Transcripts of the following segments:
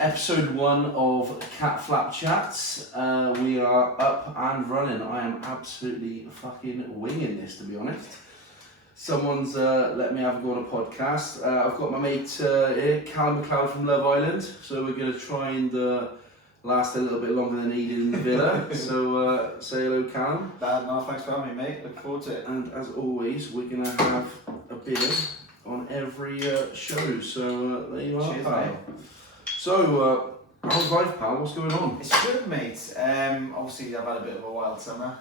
Episode 1 of Catflap Chats. We are up and running. I am absolutely fucking winging this, to be honest. Someone's let me have a go on a podcast. I've got my mate here, Callum Macleod from Love Island. So we're going to try and last a little bit longer than needed in the villa. So say hello, Callum. No, thanks for having me, mate. Look forward to it. And as always, we're going to have a beer on every show. So there you are, Cheers, pal. mate. So, how's life, pal? What's going on? It's good, mate. Obviously, I've had a bit of a wild summer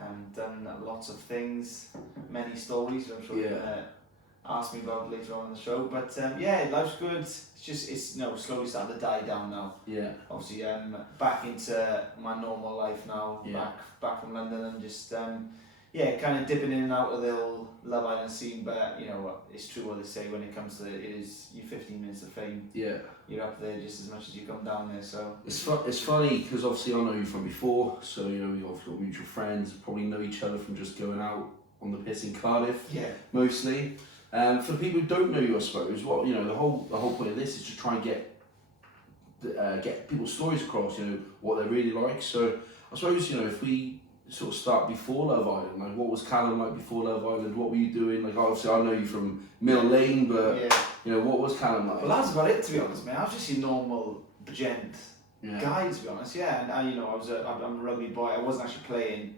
and done lots of things, many stories, which I'm sure you're going to ask me about later on in the show. But yeah, life's good. It's slowly starting to die down now. Yeah. Obviously, back into my normal life now. Yeah. Back from London and just kind of dipping in and out of the old Love Island scene. But you know what? It's true what they say when it comes to it is you 15 minutes of fame. Yeah. You're up there just as much as you come down there. So it's funny because obviously I know you from before, so you know we obviously got mutual friends. Probably know each other from just going out on the piss in Cardiff. Yeah. Mostly. For people who don't know you, I suppose what the whole point of this is to try and get people's stories across. You know what they're really like. So I suppose if we sort of start before Love Island, like what was Callum like before Love Island? What were you doing? Like obviously I know you from Mill Lane, but what was Callum like? Well, that's about it, to be honest, man. I was just your normal gent guy, to be honest. Yeah, and I'm a rugby boy. I wasn't actually playing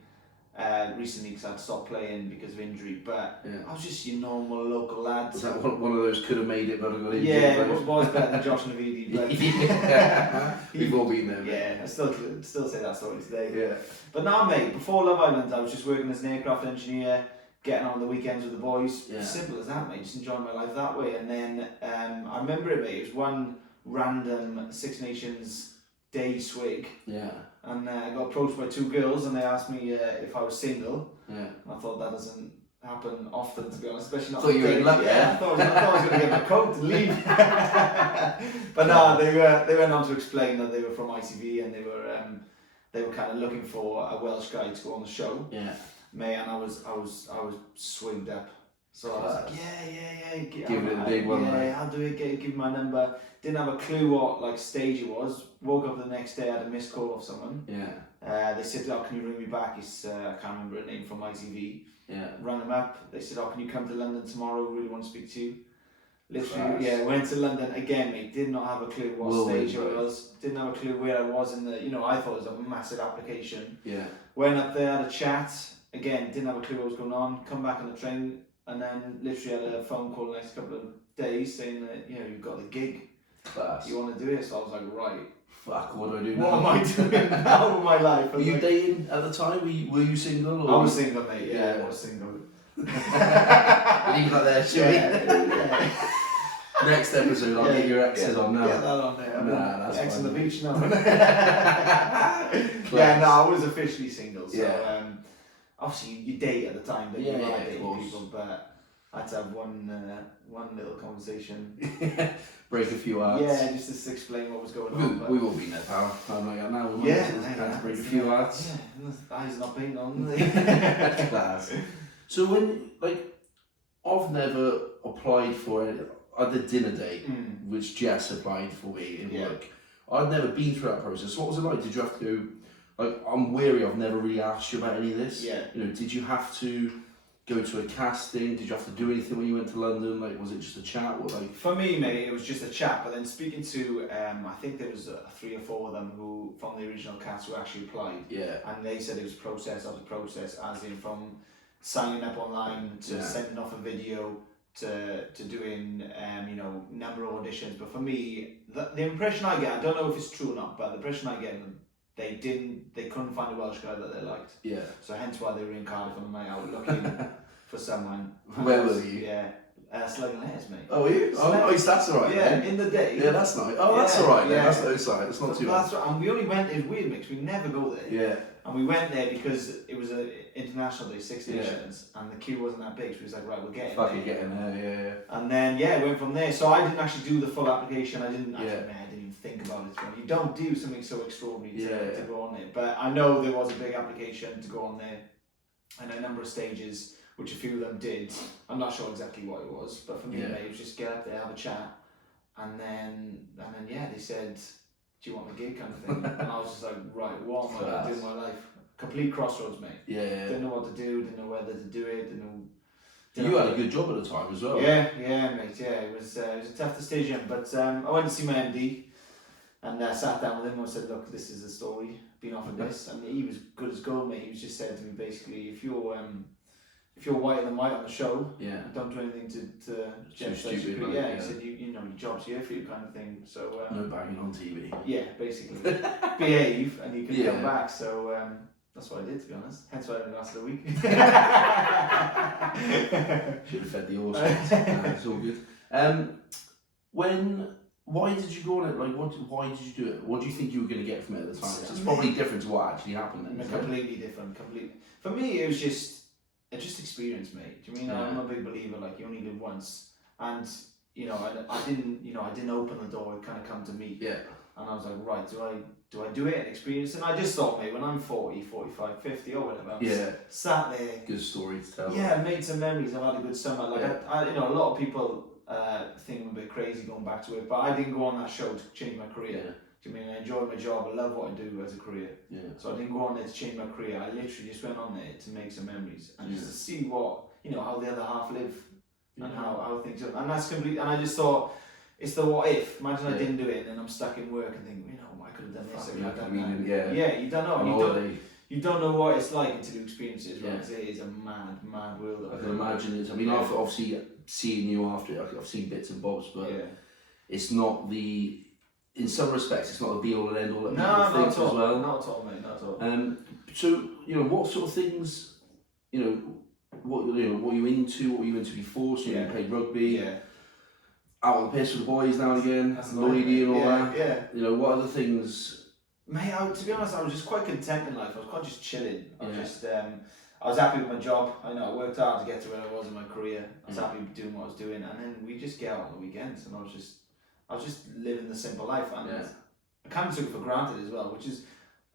recently because I'd stopped playing because of injury, but I was just your normal local lad. Was that one of those could have made it but I got injured? Yeah, it was better than Josh Navidi. But we've all been there. Yeah, I still say that story today. Yeah. But now, mate, before Love Island, I was just working as an aircraft engineer, getting on the weekends with the boys. Yeah. Simple as that, mate. Just enjoying my life that way. And then I remember it, mate. It was one random Six Nations day swig. Yeah. And I got approached by two girls, and they asked me if I was single. Yeah. And I thought that doesn't happen often, to be honest, especially not. Thought you were in luck, I thought I was going to get my coat and leave. But no, they went on to explain that they were from ITV and they were kind of looking for a Welsh guy to go on the show. Yeah. Mate, and I was swigged up. So I was like, yeah. Give it a big one, mate. I'll do it. Give me my number. Didn't have a clue what stage it was. Woke up the next day, I had a missed call off someone. Yeah. They said, "Oh, can you ring me back?" It's I can't remember her name from ITV. Yeah. Rang them up. They said, "Oh, can you come to London tomorrow? Really want to speak to you." Literally, Class. went to London again, mate. Did not have a clue what stage it was. Didn't have a clue where I was in the. I thought it was a massive application. Yeah. Went up there, had a chat. Again, didn't have a clue what was going on. Come back on the train, and then literally had a phone call the next couple of days saying that you've got the gig. Class. You want to do it? So I was like, right. Fuck, what do I do What now? am I doing now with my life? Were you dating at the time? Were you single? I was single, mate. Yeah, I was single. Leave that there, shall we? Yeah. Next episode, I'll get your exes on now. Get that on there. Nah, that's Ex fine. on the beach now. Yeah, no, I was officially single. So obviously you date at the time, but you are dating people. But I had to have one little conversation. Break a few hearts. Yeah, just to explain what was going on. We've all been there, pal. I'm like that now. Had to break a few hearts. Yeah, the eyes not painted on. Class. So when I've never applied for it. I did dinner date, which Jess applied for me in work. I'd never been through that process. What was it like? Did you have to go? I'm wary. I've never really asked you about any of this. Yeah. Did you have to go to a casting? Did you have to do anything when you went to London? Was it just a chat? For me, mate, it was just a chat. But then speaking to, I think there was 3 or 4 of them who from the original cast who actually applied. Yeah. And they said it was process after process, as in from signing up online to sending off a video. To doing number of auditions, but for me the impression I get, I don't know if it's true or not, but the impression I get, they couldn't find a Welsh guy that they liked. Yeah. So hence why they were in Cardiff on the night out looking for someone. Where were you? Yeah. Slugging Letters, mate. Oh, were you? That's alright. Yeah, in the day. Yeah, that's nice. Oh, that's alright. Yeah. That's no side. That's not too bad. That's right. And we only went. It was weird, mix. We never go there. Yeah. And we went there because it was an international day, 6 Nations, and the queue wasn't that big. So we was like, right, we'll get in Fucking get in there, yeah. And then went from there. So I didn't actually do the full application. I didn't even think about it. You don't do something so extraordinary to go on it. But I know there was a big application to go on there, and a number of stages, which a few of them did. I'm not sure exactly what it was, but for me, it was just get up there, have a chat, and then they said do you want the gig kind of thing? And I was just like, right, what am I going to do in my life? Complete crossroads, mate. Yeah. Didn't know what to do, didn't know whether to do it, didn't know. You had a good job at the time as well. Yeah, mate. Yeah, it was a tough decision, but I went to see my MD, and sat down with him and said, look, this is the story. Been offered this, and he was good as gold, mate. He was just said to me basically, if you're whiter than white on the show, don't do anything to jeopardize your career. He said, you know, your job's here for you, kind of thing. So no banging on TV. Yeah, basically, behave, and you can come back. So. That's what I did, to be honest. Hence why I only lasted a week. Should have fed the horses. It's all good. Why did you go on it? Like, why did you do it? What do you think you were going to get from it at the time? It's probably different to what actually happened then. Completely different. For me, it was just experience, mate. Do you mean I'm a big believer? Like, you only live once, and you know, I didn't open the door. It kind of come to me. Yeah. And I was like, right, do I do it and experience it? And I just thought, mate, when I'm 40, 45, 50 or whatever, I'm sat there. Good story to tell. Yeah, made some memories. I've had a good summer. Like, I a lot of people think I'm a bit crazy going back to it, but I didn't go on that show to change my career. Yeah. Do you mean I enjoy my job? I love what I do as a career. Yeah. So I didn't go on there to change my career. I literally just went on there to make some memories and just to see what, how the other half live and how things are. And that's complete. And I just thought, it's the what if. Imagine I didn't do it and then I'm stuck in work and think, I could have done this, I could have done that. Yeah, you don't know. You don't know what it's like until you experience it, right? Because it is a mad, mad world. I can imagine it. I mean, I've obviously seen you after it. I've seen bits and bobs, but it's not in some respects, it's not the be all and end all that people think as well. Not at all, mate. Not at all. So what sort of things, what were you into? What were you into before? So you played rugby. Yeah. Out on the piss with the boys now and again, Lloydie and all that. Yeah. What other things? Mate, to be honest, I was just quite content in life. I was quite just chilling. I was happy with my job. I worked hard to get to where I was in my career. I was happy doing what I was doing, and then we just get out on the weekends, and I was just living the simple life, and I kind of took it for granted as well, which is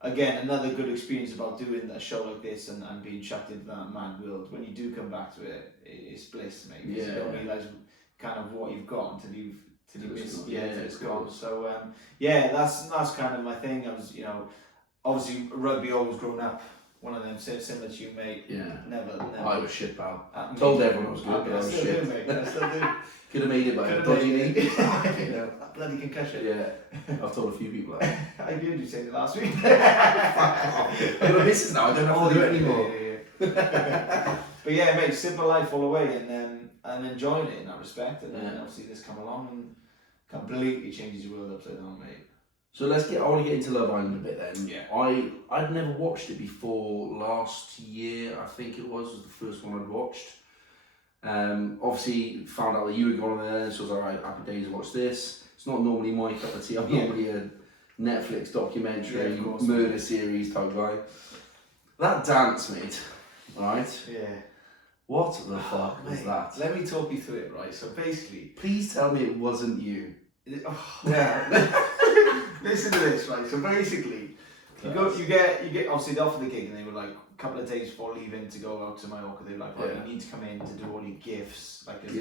again another good experience about doing a show like this and being chucked into that mad world. When you do come back to it, it's bliss, mate. Because you don't realise kind of what you've got until it's gone. So that's kind of my thing. I was obviously rugby always grown up. One of them similar to you, mate. Yeah. Never. I was shit, pal. Told everyone I was good, but I was shit. I still do. Could have made it by a dodgy knee. Bloody concussion. Yeah. I've told a few people that. I heard you say it last week. I've got misses now. I don't have to do it anymore. But yeah, mate, simple life all the way, and enjoying it in that respect, and then obviously this come along and completely changes your world upside down, mate. So I want to get into Love Island a bit then. Yeah. I'd never watched it before. Last year, I think it was the first one I'd watched. Obviously found out that you had gone on there, so I was like, right, happy days to watch this. It's not normally my cup of tea. I'm normally a Netflix documentary, murder series type guy. That dance, mate, right? Yeah. What the fuck was that? Let me talk you through it, right? So basically... Please tell me it wasn't you. Listen to this, right? So basically, you get obviously they offer the gig, and they were like a couple of days before leaving to go out to Mallorca. They were like, right, you need to come in to do all your gifts, like your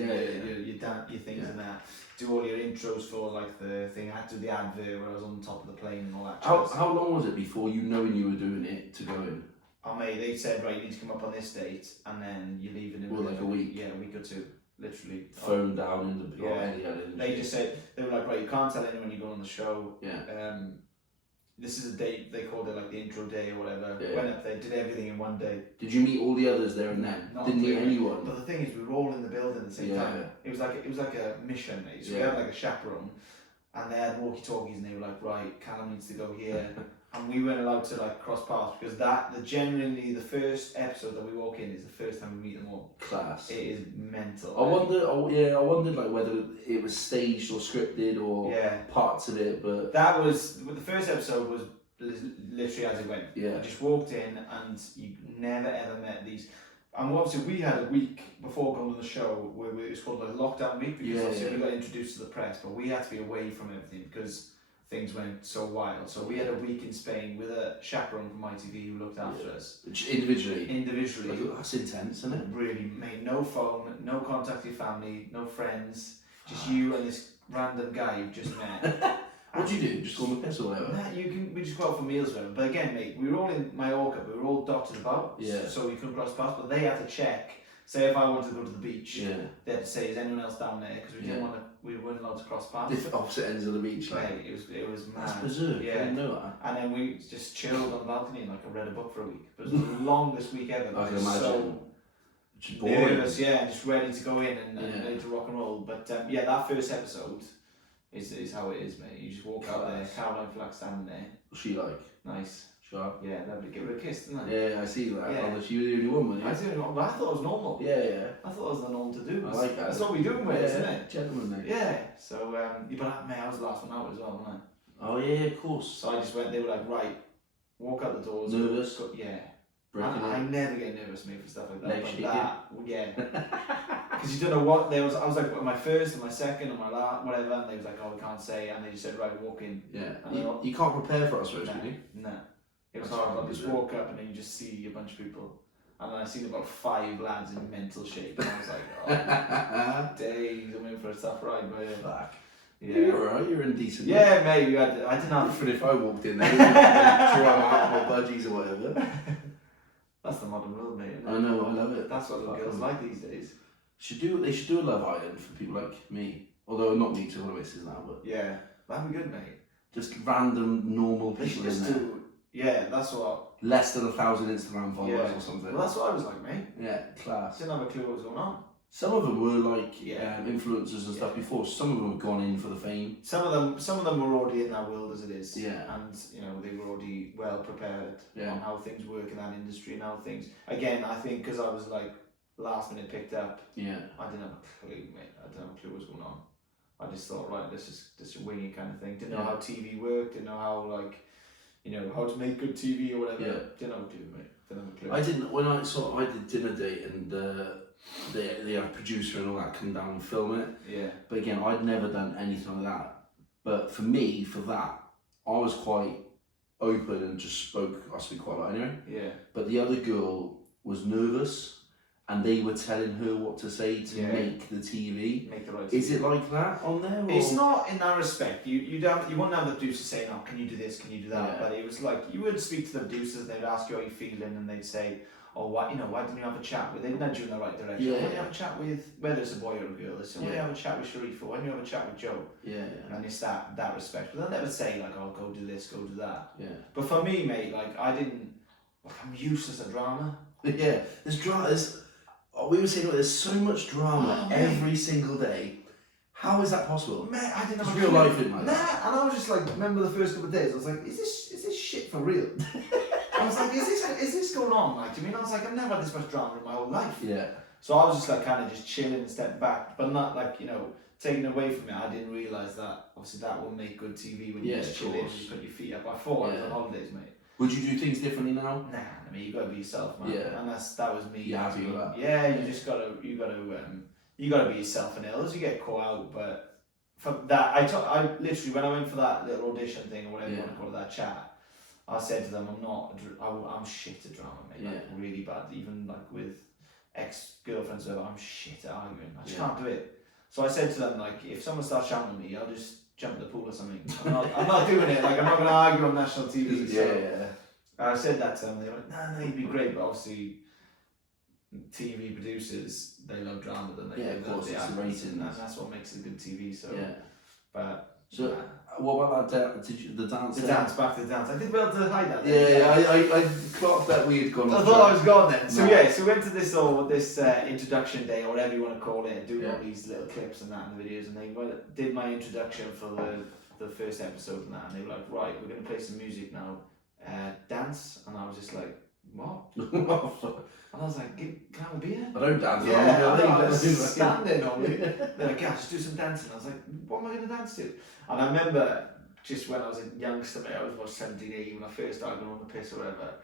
things and that. Do all your intros for like the thing. I had to do the advert where I was on top of the plane and all that. How long was it before you knowing you were doing it to go in? Oh mate, they said right, you need to come up on this date, and then you're leaving in like a week. Yeah, a week or two. Literally. Phone down in the They just said, they were like, right, you can't tell anyone you're going on the show. Yeah. This is a date, they called it like the intro day or whatever. Went up there, did everything in one day. Did you meet all the others there and then? Didn't meet anyone. But the thing is, we were all in the building at the same time. It was like a mission, mate. So we had like a chaperone, and they had walkie-talkies, and they were like, right, Callum needs to go here. And we weren't allowed to like cross paths because genuinely the first episode that we walk in is the first time we meet them all. Class. It is mental. I wondered like whether it was staged or scripted or parts of it, but the first episode was literally as it went. Yeah. I just walked in and you never ever met these. And obviously we had a week before going to the show where it was called like lockdown week because obviously we got introduced to the press, but we had to be away from everything because things went so wild. So we had a week in Spain with a chaperone from ITV who looked after us. Individually? Individually. That's intense, isn't it? Really, mate, no phone, no contact with your family, no friends, just you and this random guy you've just met. What do you do? Just go on the piss or whatever? Nah, we just go out for meals, whatever. But again, mate, we were all in Mallorca. We were all dotted about, Yeah. so we couldn't cross paths. But they had to check. Say if I wanted to go to the beach, Yeah. they had to say, "Is anyone else down there?" Because we didn't want to. We weren't allowed to cross paths. Different opposite ends of the beach. Like. Right, it was mad. That's berserk. Yeah. I didn't know that. And then we just chilled on the balcony and I read a book for a week. It was the longest week ever. I can was imagine. so Just boring. nervous, yeah, just ready to go in and ready to rock and roll. But yeah, that first episode is how it is, mate. You just walk out there, Caroline Flack standing there. What's she like? Nice. Sharp. Yeah, lovely. Give her a kiss, didn't I? Yeah, I see that. Yeah. Oh, she was the only woman, I yeah? didn't, but I thought it was normal. Yeah. I thought it was the norm to do. I like that. That's what we do in Wales, isn't it? Gentleman, mate. Yeah. So, but mate, I was the last one out as well, wasn't I? Oh, yeah, of course. So I just went, they were like, right, walk out the doors. Nervous? Go, yeah. Breaking I it. never get nervous, mate, for stuff like that. Leg But shaking. that, yeah. Because you don't know what, I was like, my first and my second and my last, whatever, and they was like, oh, we can't say, and they just said, right, walk in. Yeah. And You can't prepare for us, really, Nah. can you? No. It was That's horrible. fine, I just isn't it? walk up and then you just see a bunch of people. And then I seen about 5 lads in mental shape. And I was like, oh, days, I'm in for a tough ride, but Fuck. yeah. You're alright, you're indecent. Yeah, mate, I didn't have. Different if I walked in there, throw out my budgies or whatever. That's the modern world, mate. Isn't it? I know, I love it. That's what little girls like these days. They should do a Love Island for people like me. Although not me, because I'm one of misses now, but Yeah, that'd be good, mate. just random, normal They should people in just there. do. Yeah, that's what. Less than 1,000 Instagram followers Yeah. or something. Well, that's what I was like, mate. Yeah, class. Didn't have a clue what was going on. Some of them were like Yeah. influencers and stuff before. Some of them have gone in for the fame. Some of them were already in that world as it is. Yeah. And they were already well prepared Yeah. on how things work in that industry and how things. Again, I think because I was like last minute picked up, Yeah. I didn't have a clue, mate. I didn't have a clue what was going on. I just thought, right, this is a wingy kind of thing. Didn't know Yeah. how TV worked. Didn't know how how to make good TV or whatever. Yeah. Didn't have a clue, mate. Didn't have a clue. I didn't, when I did Dinner Date and they had a producer and all that come down and film it. Yeah. But again, I'd never done anything like that. But for me, for that, I was quite open and just spoke, I speak quite a lot anyway. Yeah. But the other girl was nervous and they were telling her what to say to Yeah. make the TV. Make the right. Is it like that on there? Or? It's not in that respect. You wouldn't have the producer saying, "Oh, can you do this? Can you do that?" Yeah. But it was like you would speak to the producers. They'd ask you how you're feeling, and they'd say, "Oh, why didn't you have a chat with?" They'd nudge you in the right direction. Yeah. Why don't you have a chat with whether it's a boy or a girl? They say, "Why don't you Yeah. have a chat with Sharif? Or why don't you have a chat with Joe?" Yeah, And it's that respect. But they'll never say like, "Oh, go do this, go do that." yeah. But for me, mate, I'm useless at drama. Yeah, there's drama. We were saying there's so much drama every single day. How is that possible? Mate, I didn't have It's a real clue. life, isn't it? Nah, and I was just like, remember the first couple of days, I was like, is this shit for real? I was like, is this going on? Like, do you mean? I was like, I've never had this much drama in my whole life. Yeah. So I was just like kind of just chilling and stepping back, but not like, taking away from it. I didn't realise that obviously that will make good TV when you Yeah, just of chill in and course. you put your feet up. I thought I was Yeah. on holidays, mate. Would you do things differently now? Nah, I mean you gotta be yourself, man. Yeah. And that was me. You're happy with that? Yeah, you just gotta be yourself and else. You get caught out, but for that I literally when I went for that little audition thing or whatever you Yeah. want to call it, that chat, I said to them, I'm shit at drama, mate. Like, Yeah. really bad. Even like with ex-girlfriends, whatever, I'm shit at arguing. I just Yeah. can't do it. So I said to them, like, if someone starts shouting at me, I'll just jump in the pool or something. I'm not doing it. Like, I'm not going to argue on national TV. So Yeah. I said that to them. They went, no, you'd be great. But obviously, TV producers, they love drama. Then they Yeah, of course, they it's the act, ratings. and that's what makes it good TV. So, Yeah. but So, what about that? The dance? the dance, back to the dance. I did well to hide that. Yeah, I clocked that we had gone. I thought I was gone then. So No. yeah, so we went to this introduction day or whatever you want to call it, doing Yeah. all these little clips and that and the videos, and they did my introduction for the first episode and that, and they were like, right, we're going to play some music now, dance, and I was just like, what? And I was like, can I have a beer? I don't dance. Yeah, I was Let's standing on it. They're like, yeah, just do some dancing. I was like, what am I going to dance to? And I remember just when I was a youngster, mate, I was about 17, 18, when I first started going on the piss or whatever.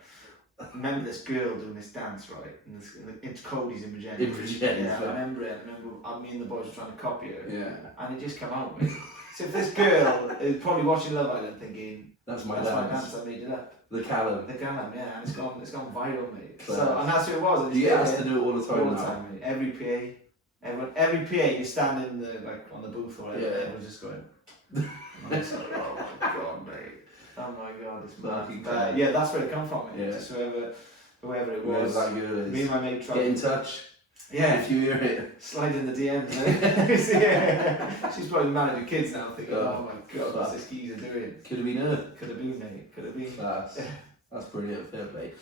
I remember this girl doing this dance, right? And it's Cody's in Magenta. In Magenta. Yeah, I remember it. Me and the boys were trying to copy her. Yeah. And it just came out, mate. So if this girl is probably watching Love Island thinking, That's my my dance. dance, I made it up. The Callum. The Callum, yeah, and it's gone viral, mate. Class. So, and that's who it was. I just You did have it to do it all the time all the now. time, mate. Every PA, you stand in on the booth or whatever, Yeah. everyone's just going. And it's like, oh my god, mate. Oh my god, it's Fucking mad. crazy. Yeah, that's where it come from, mate. Yeah. Just whoever it Whoever was. that girl is. Me and my mate tried. Get in touch. Yeah. If you hear it. Slide in the DMs, eh? Yeah. She's probably mad at the kids now, thinking, oh my god, what's this geezer doing? Could have been her. Could have been, mate. Could have been. That's brilliant. Fair play.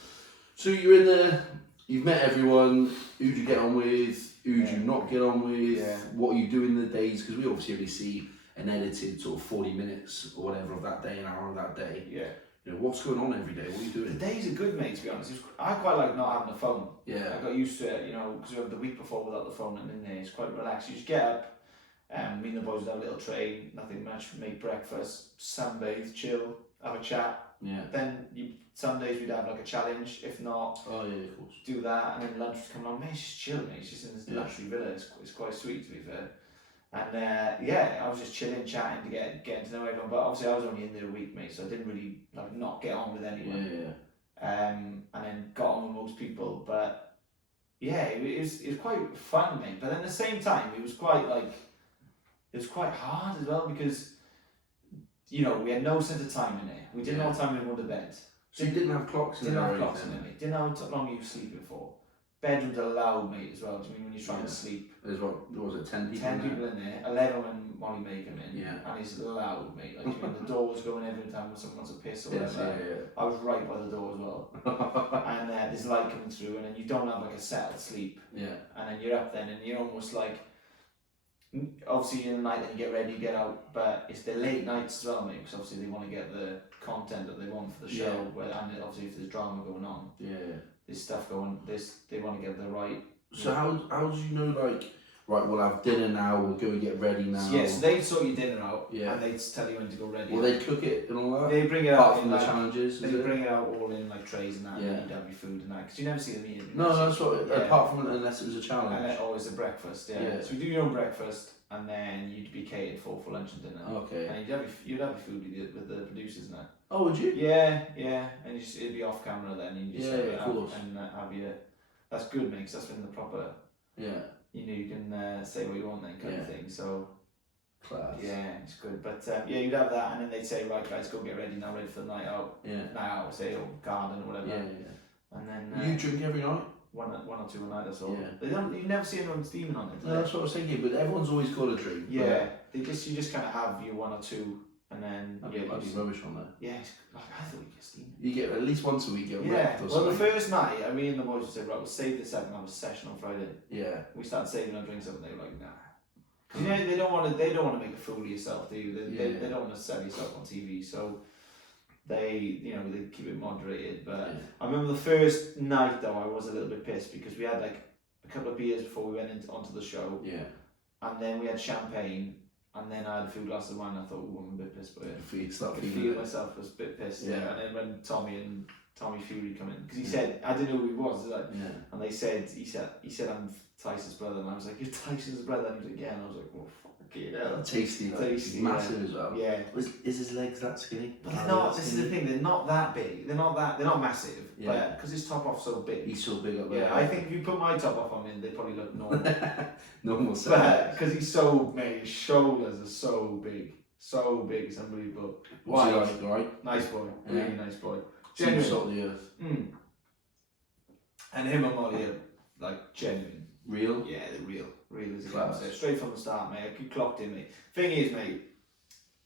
So you're in there. You've met everyone. Who'd you get on with? Who'd you not get on with? Yeah. What are you doing in the days? Because we obviously only see an edited sort of 40 minutes or whatever of that day, an hour of that day. Yeah. You know, what's going on every day? What are you The doing? days are good, mate, to be honest. I quite like not having a phone. Yeah. I got used to it, you know, because we had the week before without the phone and in there, it's quite relaxed. You just get up, me and the boys would have a little train, nothing much, make breakfast, sunbathe, chill, have a chat. Yeah. Then some days we'd have like a challenge, if not, Oh yeah, of course. do that, and then lunch would come along. Mate, it's just chill, mate. It's just in this Yeah. luxury villa. It's quite sweet, to be fair. And yeah, I was just chilling, chatting to getting to know everyone. But obviously, I was only in there a week, mate, so I didn't really like not get on with anyone. Yeah. And then got on with most people. But yeah, it was quite fun, mate. But at the same time, it was quite hard as well because you know we had no sense of time in it. We didn't know what time we were going to bed. So you didn't have clocks in Didn't there have or clocks in anything? it, mate. Didn't know how long you were sleeping for. Bedrooms are loud, mate, as well. Do you mean when you're trying to sleep? There's what was it, 10 people? 10 in people in there, 11 when Molly May come in. Yeah. And it's loud, mate. Like, do you mean the door was going every time when someone wants a piss or Yes, whatever. yeah. I was right by the door as well. And there's light coming through, and then you don't have like a settled sleep. Yeah. And then you're up then, and you're almost like, obviously in the night, then you get ready, you get out, but it's the late nights as well, mate, because obviously they want to get the content that they want for the show, and obviously if there's drama going on, there's stuff going, they want to get the right. So how do you know, like, right, we'll have dinner now, we'll go and get ready now? Yeah, so they'd sort your dinner out, Yeah. and they'd tell you when to go ready. Will they cook it and all that? They bring it Apart out from in the like, challenges, they is it? bring it out all in like trays and that, Yeah. and you'd have your food and that, because you never see them eating. No, that's what, Yeah. apart from unless it was a And challenge. then always the breakfast, Yeah. So you do your own breakfast, and then you'd be catered for lunch and dinner. Okay. And you'd have your food with the producers and that. Oh, would you? Yeah, and it'd be off camera then. You just Yeah, have of it up course. and have your. That's good, mate. 'Cause that's when the proper. Yeah. You know, you can say what you want then, kind of thing. So. Class. Yeah, it's good. But yeah, you'd have that, and then they'd say, right, guys, go get ready now, ready for the night out. Yeah. Night out, say, or garden or whatever. Yeah. And then. You drink every night? One or two a night, that's all. Yeah. They don't. You never see anyone steaming on it. do No, they? that's what I was thinking, but everyone's always got a drink. Yeah, you just kind of have your one or two, and then That'd be rubbish on there. yeah, like I thought you get steaming. You get at least once a week, get Yeah, wrecked or well, the something. first night, me and the boys said, right, we'll save this up and have a session on Friday. Yeah. We started saving our drinks up, and they were like, nah. 'Cause, you know, they don't want to make a fool of yourself, do you? They don't want to sell yourself on TV, so they keep it moderated. But I remember the first night though, I was a little bit pissed because we had like a couple of beers before we went onto the show. Yeah. And then we had champagne, and then I had a few glasses of wine. I thought, I'm a bit pissed by it. Start I could feeling feel it. myself was a bit pissed. Yeah. And then when Tommy Fury come in, because he said, I didn't know who he was, like, and they said, he said I'm Tyson's brother, and I was like, you're Tyson's brother, and he was like, yeah, and I was like, well, fucking hell. Tasty, like, Tasty, massive as well. Yeah. Is his legs that skinny? But they're not, this is the thing, they're not that big, they're not massive, Yeah. but because his top off's so big. He's so big up there. Yeah, I think if you put my top off on him, they probably look normal. Normal But size. because he's so, mate, his shoulders are so big, it's unbelievable. What's he Wide. like, right? Nice boy, really nice boy. Genuine. Genuine. Salt of the earth. And him and Molly are like genuine. Real? Yeah, they're real as it Class. comes. Straight from the start, mate. I clocked in, mate. Thing is, mate,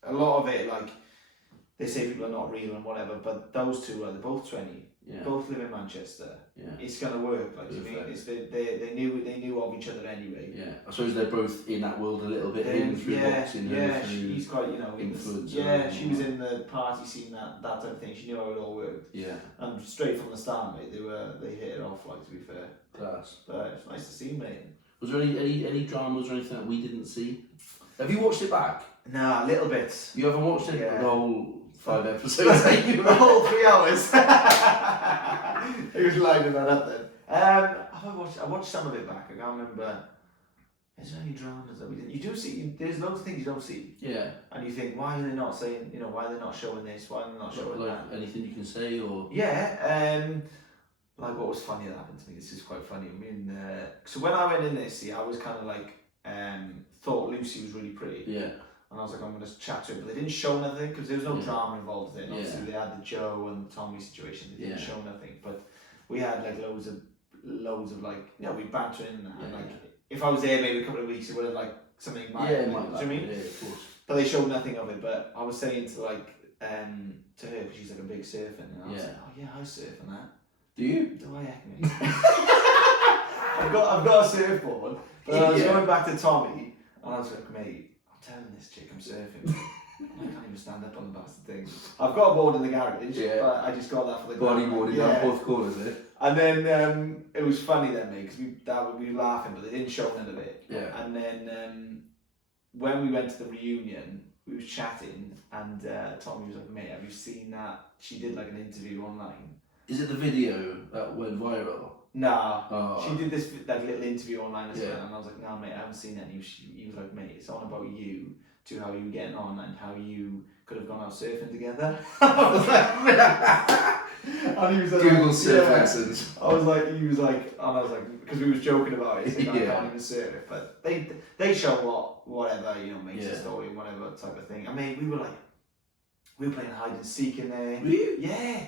a lot of it, like, they say people are not real and whatever, but those two they're both 20. Yeah. Both live in Manchester. Yeah. It's gonna work. Like, you mean, Perfect. it's they knew of each other anyway. Yeah. I suppose they're both in that world a little bit, hidden through boxing. He's quite, influence. she was in the party scene, that type of thing. She knew how it all worked. Yeah. And straight from the start, mate, they hit it off, like, to be fair. Class. But it's nice to see, mate. Was there any dramas or anything that we didn't see? Have you watched it back? Nah, a little bit. You haven't watched it? Yeah. The whole 5 episodes? The whole 3 hours. He was lining that up then. I watched some of it back. I can't remember. Is there any dramas that we didn't? You do see. There's loads of things you don't see. Yeah. And you think, why are they not saying? Why are they not showing this? Why are they not showing Like that? anything you can say or? Yeah. Like what was funny that happened to me. This is quite funny. I mean, so when I went in this, I was kind of like thought Lucy was really pretty. Yeah. And And I was like, I'm going to chat to him. But they didn't show nothing because there was no drama involved with it. And obviously, they had the Joe and the Tommy situation. They didn't show nothing. But we had like loads of like, we bantering and like, if I was there maybe a couple of weeks, it would have like something might. Yeah, do you know what I mean? Yeah, of course. But they showed nothing of it. But I was saying to like to her, because she's like a big surfer, and I was like, oh yeah, I surf and that. Do you? Do I heck me? I've got a surfboard. But I was going back to Tommy, and I was like, mate, I'm telling this chick I'm surfing. I can't even stand up on the bastard thing. I've got a board in the garage, but I just got that for the bodyboarding down both corners, eh? And then it was funny then, mate, because we were laughing, but they didn't show none of it. Yeah. And then when we went to the reunion, we was chatting, and Tommy was like, mate, have you seen that? She did like an interview online. Is it the video that went viral? Nah, she did this like little interview online, and I was like, no, mate, I haven't seen that. And he was like, mate, it's all about you, to how you were getting on and how you could have gone out surfing together. I was like, and he was like, Google surf lessons. I was like, because we was joking about it, saying, I can't even surf, but they show whatever, makes a story, whatever type of thing. I mean, we were playing hide and seek in there. Were you? Yeah.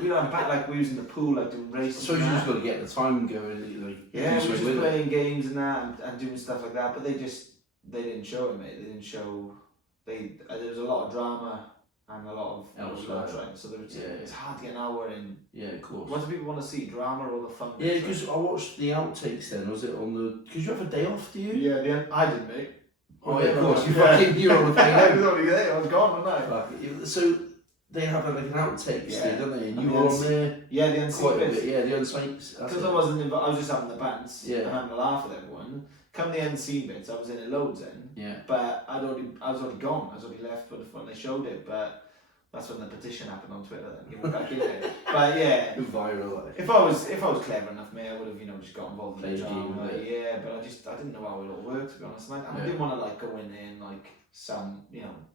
We were back, like we was in the pool, like doing races. So you just got to get the time going. Like, we were just playing games and that, and doing stuff like that. But they didn't show it, mate. They didn't show. There was a lot of drama and a lot of so there was, it's hard to get an hour in. Yeah, of course. What do people want to see? Drama or the fun? Yeah, because I watched the outtakes. Then was it on the? Because you have a day off, do you? Yeah, I did, mate. Oh yeah, of course. You were on the plane. I was already there. I was gone, wasn't I? So they have like an outtakes thing, don't they? And you were on there. Yeah, the unseen bits. Yeah, the unseen. Because I wasn't involved, I was just having the bands and having a laugh with everyone. Come the unseen bits, I was in it loads then. Yeah. But I was already gone. I was already left when they showed it. But that's when the petition happened on Twitter. Then you went back in it. But yeah, viral. Like. If I was clever enough, mate, I would have just got involved in the drama. But I didn't know how it all worked, to be honest. And I didn't want to like go in there and like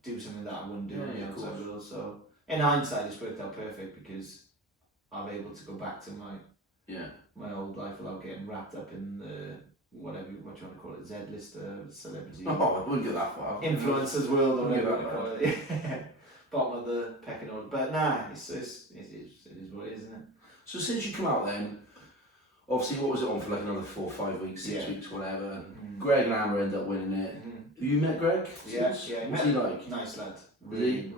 do something that I wouldn't do on the outside world. So in hindsight, it's worked out perfect because I'm able to go back to my old life without getting wrapped up in the what you want to call it, Z-list celebrity. Oh, I wouldn't go that far. Influencers world or whatever you want to call it. Bottom of the pecking order. But nah, it is what it is, isn't it? So since you come out then, obviously what was it on for like another 4 or 5 weeks, 6 weeks, whatever. Greg and Amber ended up winning it. Have you met Greg? Yeah. What's he like? Nice lad. Really.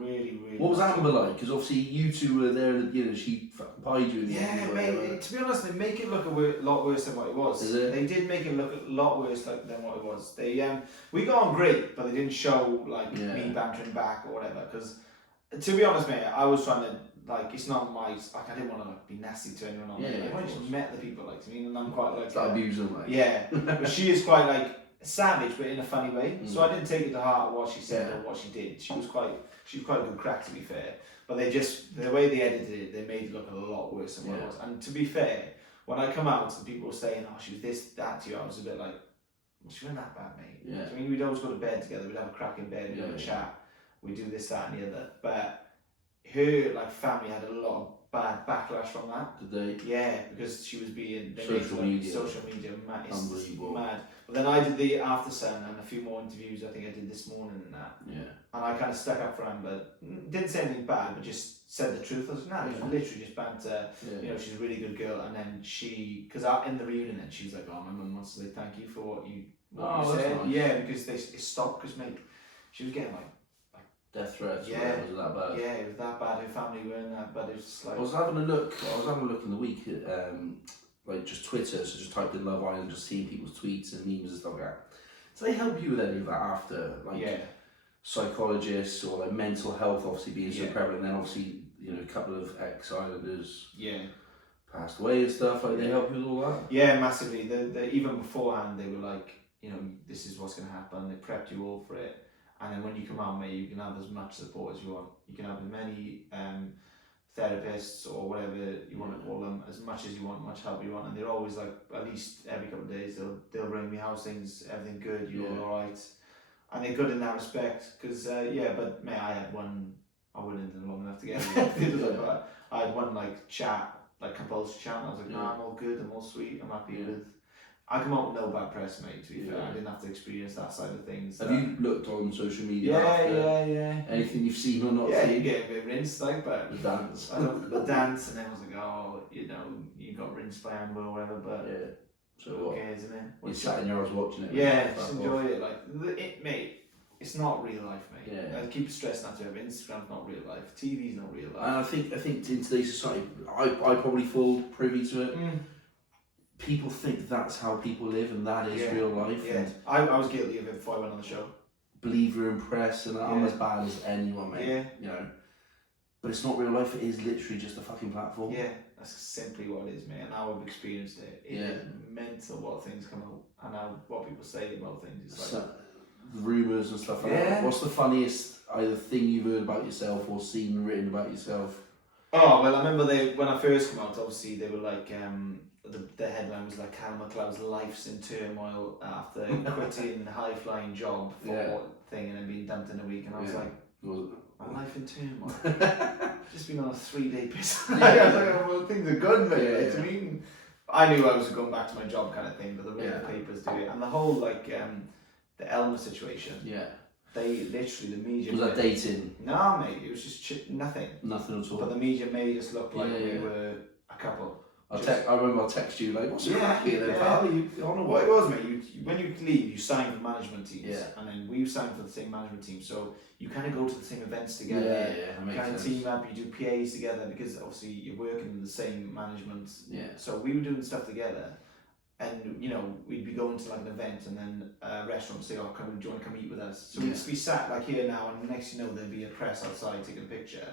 What was Amber like? Because obviously you two were there at the beginning, she fucking pied you in the end. Yeah, mate, to be honest, they make it look a lot worse than what it was. Is it? They did make it look a lot worse than what it was. We got on great, but they didn't show me bantering back or whatever. Because to be honest, mate, I was trying to it's not my I didn't want to be nasty to anyone on there. I just met the people and I'm quite it's like abuse them, Yeah, but she is quite savage, but in a funny way. So I didn't take it to heart what she said or what she did. She was quite a good crack, to be fair. But the way they edited it, they made it look a lot worse than what it was. And to be fair, when I come out and people were saying, "Oh, she was this, that to you," I was a bit like, "Well, she wasn't that bad, mate." Yeah. I mean, we'd always go to bed together. We'd have a crack in bed. We'd have a chat. We'd do this, that, and the other. But her family had a lot of bad backlash from that. Did they? Yeah, because she was being social media mad. It's unbelievable. Mad. But then I did the After Sun and a few more interviews. I think I did this morning and that. Yeah. And I kind of stuck up for Amber. Didn't say anything bad, but just said the truth. I was like, it was literally just banter. Yeah. She's a really good girl. And then because in the reunion, then she was like, "Oh, my mum wants to say thank you for what you said." Nice. Yeah, because it stopped because mate, she was getting death threats. Yeah, was it that bad? Yeah, it was that bad. Her family weren't that bad. It was just I was having a look in the week at just Twitter, so just typed in Love Island, just seeing people's tweets and memes and stuff like that. Do they help you with any of that after? Psychologists or mental health obviously being so prevalent, and then obviously, a couple of ex-islanders passed away and stuff, they help you with all that? Yeah, massively. They even beforehand they were like, this is what's gonna happen, they prepped you all for it. And then when you come out, mate, you can have as much support as you want. You can have as many therapists or whatever you want to call them, as much as you want, much help you want. And they're always at least every couple of days, they'll ring me, how's things, everything good, you're all right. And they're good in that respect, because, but mate, I had one, I wouldn't have been long enough to get it. But I had one chat, compulsory chat, and I was like, no, I'm all good, I'm all sweet, I'm happy with I come out with no bad press, mate, to be fair. Yeah. I didn't have to experience that side of things. Have you looked on social media Yeah, after yeah. anything you've seen or not Yeah, you seen? get a bit rinsed, like, but The dance. the dance, and then I was like, oh, you know, you got rinsed by Amber or whatever, but Yeah. So who what? cares, isn't it? You sat in your house watching it. Yeah, just enjoy it. Like, mate, it's not real life, mate. Yeah. I keep stressing that to everyone. Instagram's not real life. TV's not real life. And I think in today's society, I probably fall privy to it. People think that's how people live and that is real life. Yeah, And I was guilty of it before I went on the show. believe you're impressed and I'm as bad as anyone, mate. Yeah. You know. But it's not real life, it is literally just a fucking platform. Yeah, that's simply what it is, mate. And now I've experienced it. It is mental what things come out and what people say about things. It's like rumours and stuff like that. What's the funniest either thing you've heard about yourself or seen written about yourself? Oh, well, I remember when I first came out, obviously they were like, the headline was like, Callum Macleod's life's in turmoil after quitting a high-flying job for thing and then being dumped in a week. And I was like, my life in turmoil. Just been on a 3-day piss. I was like, well, things are good, mate. I mean, I knew I was going back to my job kind of thing, but the way the papers do it. And the whole, like, the Elmer situation. Yeah. They literally, the media... Was that dating? No, mate, it was just nothing. Nothing at all. But the media made us look like we were a couple. I remember I'll text you like, what's your crack here then, pal? You on a what it was, mate, when you leave, you sign for management teams. Yeah. And then we signed for the same management team. So you kind of go to the same events together. You kind of team up, you do PAs together because obviously you're working in the same management. Yeah. So we were doing stuff together. And, you know, we'd be going to like an event and then a restaurant would say, oh, do you want to come eat with us? So we'd be sat like here now and next you know there'd be a press outside taking a picture.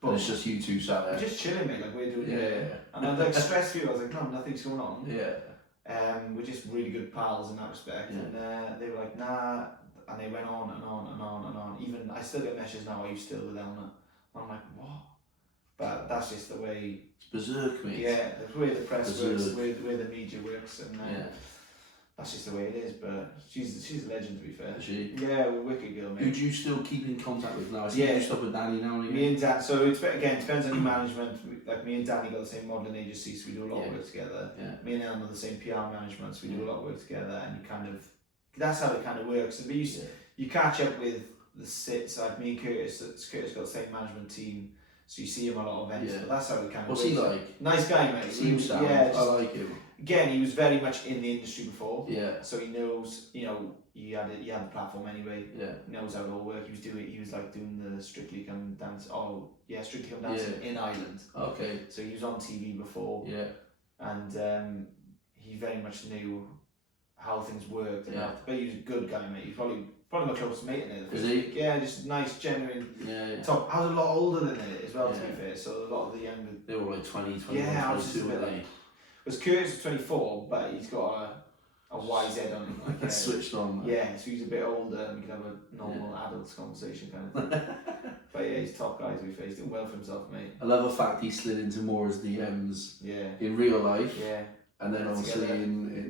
But and it's just you two sat there. Just chilling, mate, like we're doing here. And I'd like stress through, I was like, no, nothing's going on. Yeah. We're just really good pals in that respect. And they were like, nah. And they went on and on and on and on. Even, I still get messages now, are you still with Elmer? And I'm like, what? But that's just the way... It's berserk, mate. Yeah, the way the press works, the way the media works, and that's just the way it is. But she's a legend, to be fair. Is she? Yeah, we're a wicked girl, mate. Who do you still keep in contact with now? I think you stop with Danny now and again. Me and Dan, so it depends on your management. Like me and Danny got the same modelling agency, so we do a lot of work together. Yeah. Me and Elm are the same PR management, so we do a lot of work together, and you kind of... That's how it kind of works. And you catch up with the sits, like me and Curtis. Curtis got the same management team. So you see him at a lot of events, but that's how he kind of... What's he like? Nice guy, mate. Seems sound. I like him. Again, he was very much in the industry before. Yeah. So he knows, you know, he had the platform anyway. Yeah. He knows how it all works. He was like doing the Strictly Come Dance. Oh, yeah, Strictly Come Dancing in Ireland. Okay. So he was on TV before. Yeah. And he very much knew how things worked. And but he was a good guy, mate. He's probably my closest mate in it. Is he? Yeah, just nice, genuine. Top. I was a lot older than it as well, to be fair. So a lot of the younger. They were like 20, 21, I was just a bit like. Because Curtis was 24, but he's got a wise head on him. Like, switched on. Yeah, so he's a bit older and we can have a normal adults conversation kind of thing. But yeah, he's top guy, to be fair. He's doing well for himself, mate. I love the fact he slid into more as DMs in real life. Yeah. And then obviously,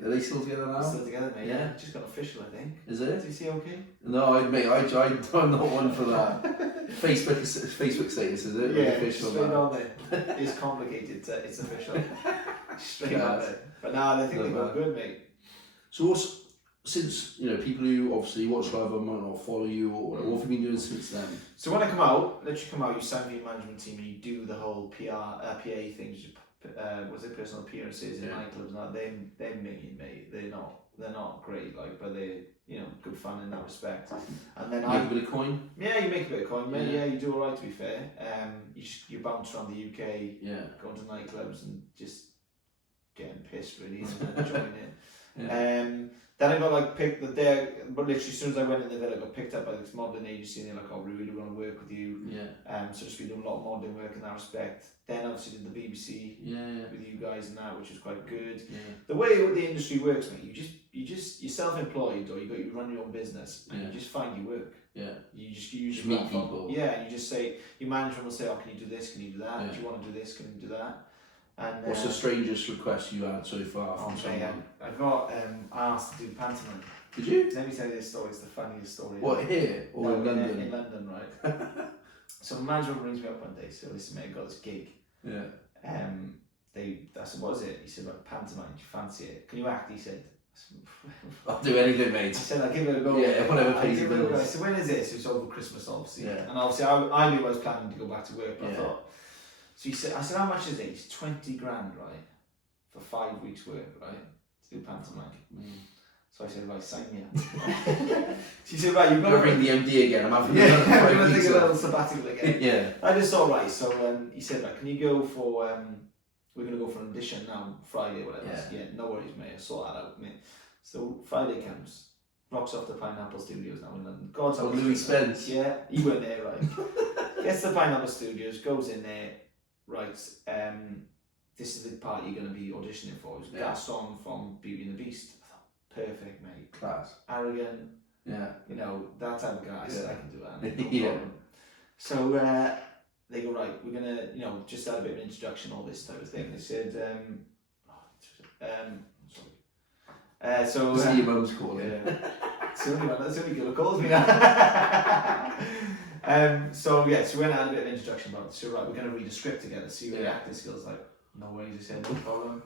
are they still together now? Still together, mate. Yeah. Just got official, I think. Is it? Is he okay? No, I'm not one for that. Facebook status, is it? Yeah, official straight on there. It's complicated. It's official. Straight on there. But nah, I think they go good, mate. So since, you know, people who obviously watch live on might not follow you, or what have you been doing since then? So when I come out, you sign for your management team and you do the whole PA things. Was it personal appearances in nightclubs? Now they're mean, mate. They're not great, like, but they're, you know, good fun in that respect. And then make a bit of coin. Yeah, you make a bit of coin, mate. Yeah, you do all right, to be fair. You bounce around the UK, going to nightclubs and just getting pissed, really, and enjoying it. Then I got like picked but literally as soon as I went in the villa, I got picked up by this modelling agency and they're like, oh, we really want to work with you. Yeah. So just been doing a lot of modelling work in that respect. Then obviously did the BBC with you guys and that, which was quite good. Yeah. The way the industry works, mate, you're self-employed or you run your own business and you just find your work. Yeah. You just meet people. Yeah, and you just say, your management will say, oh, can you do this? Can you do that? Do you want to do this? Can you do that? And, what's the strangest request you had so far from someone? I got asked to do pantomime. Did you? Let me tell you this story, it's the funniest story. What, here? Or in London? In London, right? So my manager rings me up one day, so listen mate, I got this gig. Yeah. I said, what is it? He said, like, pantomime, do you fancy it? Can you act? He said. I'll do anything, I mate. said, I'll give it a go. Yeah, whatever I'll pays give the it a go. bills. I said, when is this? It's over Christmas, obviously. Yeah. And obviously, I knew I was planning to go back to work, but I Yeah. thought. So he said, I said, how much is it? It's 20 grand, right? For 5 weeks' work, right? To do pantomime. So I said, right, sign me up. She said, right, you've got to ring the MD again. I'm having yeah, another I'm 5 going to weeks take a off. little sabbatical again. Yeah. I just thought, right, so he said, right, can you go for, we're going to go for an audition now, Friday, whatever. Yeah. I said, yeah, no worries, mate, I'll sort that out, mate. So Friday comes, rocks off the Pineapple Studios now in London. God's Oh, honest Louis truth, Spence. yeah, he went there, right. Gets to the Pineapple Studios, goes in there, right, this is the part you're going to be auditioning for. It was Gaston from Beauty and the Beast. I thought, perfect, mate. Class. Arrogant. Yeah. You know, that type of guy. I said, I can do that. No Yeah. problem. So they go, right, we're going to, you know, just add a bit of an introduction, all this type of thing. They said, sorry. So See your mum's calling. yeah. That's the only girl who calls me now. So yeah, so we went and had a bit of an introduction about it. So right, we're going to read a script together, see what your acting skills like. No worries, I said, no problem.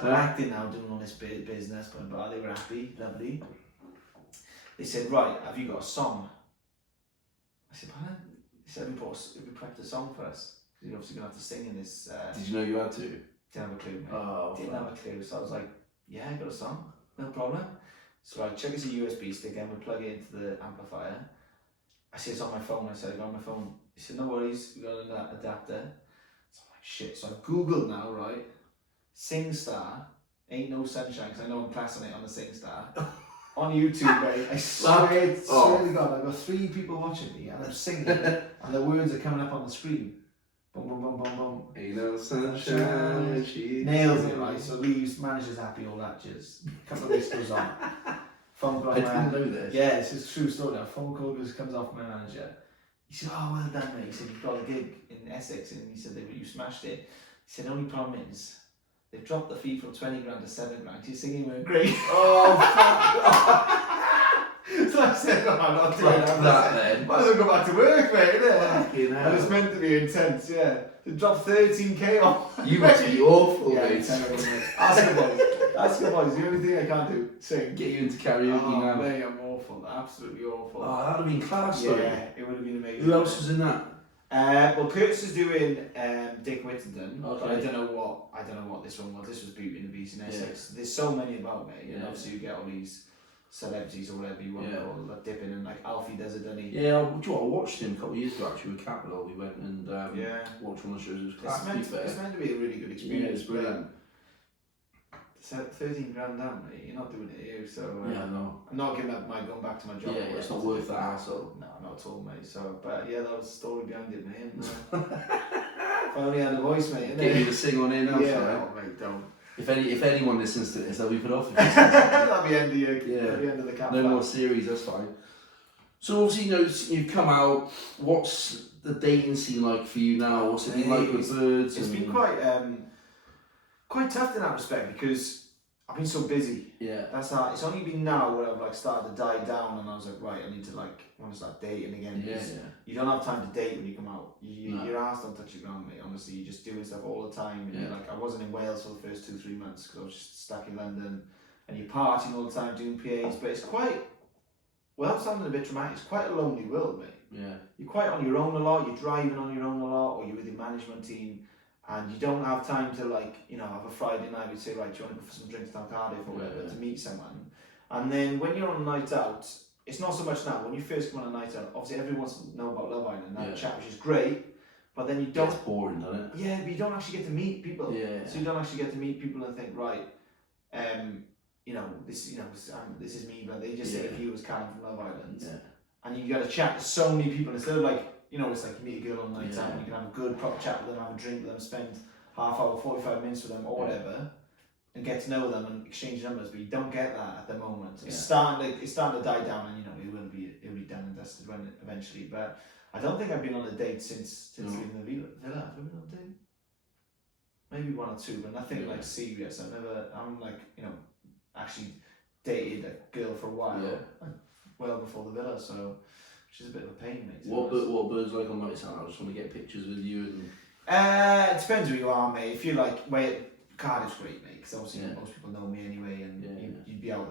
So acting now, doing all this business, but they were happy, lovely. They said, right, have you got a song? I said, pardon? He said, have you prepped a song for us? Because you're obviously going to have to sing in this. Did you know you had to? Didn't have a clue, mate. Oh, Didn't have a clue. So I was like, yeah, I got a song, no problem. So I check it's a USB stick and we plug it into the amplifier. I see it's on my phone. I said, I got on my phone. He said, no worries, we got an adapter. So I'm like, shit. So I've Googled now, right? SingStar, Ain't No Sunshine, because I know I'm classing it on the SingStar. On YouTube, mate. I swear to God, I've got 3 people watching me and I'm singing and the words are coming up on the screen. Boom, boom, boom, boom, boom. Ain't no sunshine. Nails it, right? So leaves, manager's happy, all that jizz. Couple of weeks goes on. Phone call. I didn't know this. Yeah, this is a true story now. Phone call comes off my manager. He said, oh, well done, mate. He said, you've got a gig in Essex, and he said, you smashed it. He said, only problem is, they've dropped the fee from 20 grand to 7 grand. Your singing went great. Oh, fuck. So I said, oh, I'm not doing Fuck that then. Might as well go back to work, mate, innit? Fucking hell. And it's meant to be intense, yeah. They dropped 13k off. You must be awful, Yeah, mate. terrible, mate. Ask the boys. Ask the boys. The only thing I can't do, sing. Get you into karaoke Oh, now. mate, I'm awful. Absolutely awful. Oh, that'd have been class, yeah, though. it would have been amazing. Who else was in that? Well, Curtis is doing Dick Whittington, but Okay. I don't know what this one was. This was Beauty and the Beast in Essex. There's so many about me, and obviously you get all these celebrities or whatever you want to call them, like dipping, and like Alfie does it, doesn't he? Yeah, I watched him a couple of years ago actually with Capital. We went and watched one of the shows. It was class, It's meant to be a really good experience. Yeah, it's brilliant. So 13 grand down, mate. You're not doing it here, so Yeah, no. I'm not giving up going back to my job. Yeah, it's not worth that hassle. No, not at all, mate. So, but yeah, that was the story behind it, mate. If I only had a voice, mate. Get you to sing on in now, yeah, sorry. no, mate, don't. If anyone listens to this, they'll be put off. That'll be end of your, Yeah. that'll be end of the Catflap. No more series, that's fine. So obviously, you've come out. What's the dating scene like for you now? What's it been like with birds? It's been quite tough in that respect because I've been so busy. Yeah. That's how. It's only been now where I've like started to die down, and I was like, right, I need to want to start dating again. Yeah, Because yeah. you don't have time to date when you come out. No. Your ass don't touch the ground, mate. Honestly, you're just doing stuff all the time. And you're like, I wasn't in Wales for the first 2-3 months because I was just stuck in London, and you're partying all the time doing PAs. But it's quite, without sounding a bit dramatic, it's quite a lonely world, mate. Yeah. You're quite on your own a lot. You're driving on your own a lot, or you're with your management team. And you don't have time to have a Friday night. We'd say, right, do you want to go for some drinks down Cardiff or whatever to meet someone? And then when you're on a night out, it's not so much now. When you first come on a night out, obviously everyone wants to know about Love Island and have a chat, which is great. But then you don't. It's boring, doesn't it? Yeah, but you don't actually get to meet people. Yeah. So you don't actually get to meet people and think, right, this is me, but they just think of you as Callum from Love Island. Yeah. And you got to chat to so many people instead of it's like you meet a girl on night out and you can have a good proper chat with them, have a drink with them, spend half hour, 45 minutes with them or whatever, and get to know them and exchange numbers. But you don't get that at the moment. It's starting to die down, and it will be done and dusted when eventually. But I don't think I've been on a date since leaving the villa. Have I been on a date? Maybe 1 or 2, but nothing serious. I'm actually dated a girl for a while, well before the villa, so. Which is a bit of a pain, mate. What birds like on nights out? I just want to get pictures with you and. It depends who you are, mate. If you Cardiff's great, mate. Because obviously most people know me anyway, and you'd be out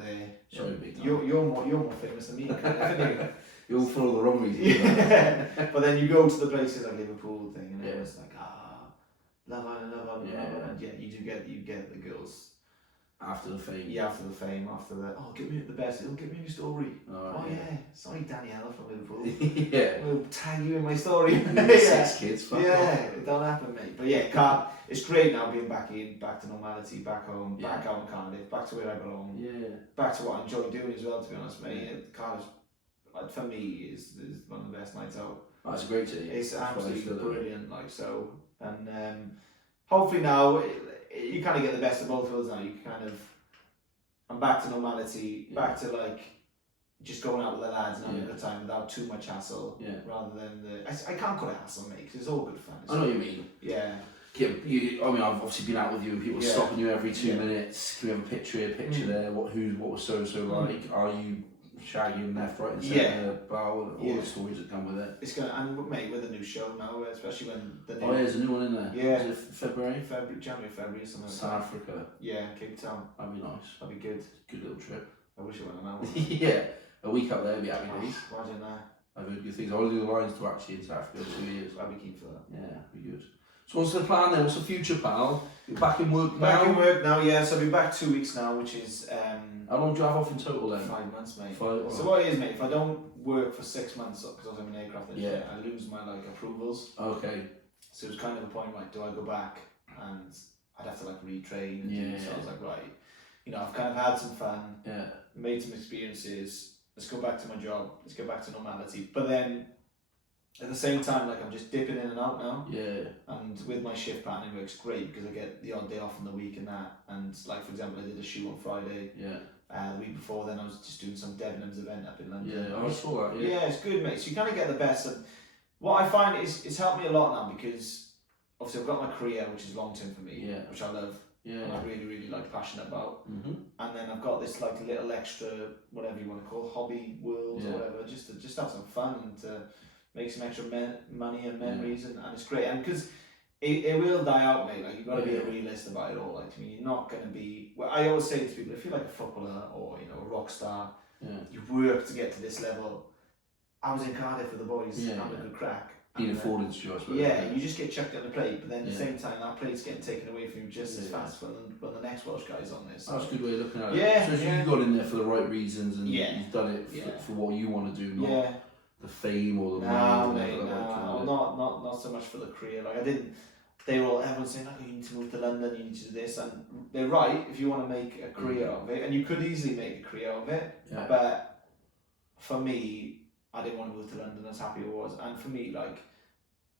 more famous than me, kind of, You're all for all the wrong reasons. yeah. But then you go to the places like Liverpool thing, and Yeah. it's like, Love Island, Love Island, Yeah. Love Island. Yeah, you get the girls. After the fame. Yeah, after the fame, after the get me the best. It'll get me in your story. Oh yeah. Sorry, Daniela from Liverpool. Yeah. We'll tag you in my story. Yeah. 6 kids. Fuck off. It don't happen, mate. But yeah, it's great now being back to normality, back home, back out in Cardiff, back to where I belong. Yeah. Back to what I enjoy doing as well. To be honest, mate. Cardiff, for me, is one of the best nights out. Oh, it's a great city. It's absolutely brilliant. Like so, and hopefully now you kind of get the best of both worlds. Now you kind of. I'm back to normality, back to like just going out with the lads and having a good time without too much hassle. Yeah. Rather than I can't call it hassle, mate, because it's all good fun. I know what you mean. Yeah. I mean, I've obviously been out with you and people stopping you every 2 minutes. Can we have a picture here, picture there? What was so and so like? Are you shagging left, right, and centre? All the stories that come with it. It's gonna, and mate, with a new show now, especially when the new. Oh yeah, there's a new one in there. Yeah. Is it January, February, something. South Africa. Yeah, Cape Town. That'd be nice. That'd be good. Good little trip. I wish I went on that one. Yeah, a week up there would be happy days. Imagine that. I've heard good things. I want to do the lines to actually in South Africa in 2 years. I'd be keen for that. Yeah, be good. So what's the plan then? What's the future, pal? You're back in work now? Back in work now, yeah. So I'll be back 2 weeks now, which is... How long do you have off in total then? 5 months, mate. So what it is, mate, if I don't work for 6 months, because I'm an aircraft engineer, I lose my approvals. Okay. So it was kind of a point, like, do I go back? And I'd have to retrain and do. So I was like, right, I've kind of had some fun, made some experiences, let's go back to my job, let's go back to normality. But then at the same time, I'm just dipping in and out now. Yeah. And with my shift pattern, it works great because I get the odd day off in the week and that. And for example, I did a shoot on Friday. Yeah. The week before then, I was just doing some Debenhams event up in London. Yeah, I saw that. Yeah, it's good, mate. So you kind of get the best. And what I find is it's helped me a lot now because obviously I've got my career, which is long term for me, which I love. Yeah. And I'm really, really passionate about. Mm-hmm. And then I've got this little extra, whatever you want to call, hobby world or whatever, just to have some fun and to make some extra money and memories, and it's great. And because it will die out, mate. You've got to be a realist about it all. You're not going to be. Well, I always say to people, if you're like a footballer or a rock star, you work to get to this level. I was in Cardiff with the boys, having a good crack. Being afforded to you, I suppose. Yeah, you just get chucked on the plate, but then at the same time, that plate's getting taken away from you just as fast when the next Welsh guy's on this. That's a good way of looking at it. Yeah, so you got in there for the right reasons, and you've done it for what you want to do, not the fame or the money. No, not so much for the career. I didn't. They were all, everyone's saying, you need to move to London, you need to do this, and they're right. If you want to make a career of it, and you could easily make a career of it, but for me, I didn't want to move to London. I was happy it was, and for me,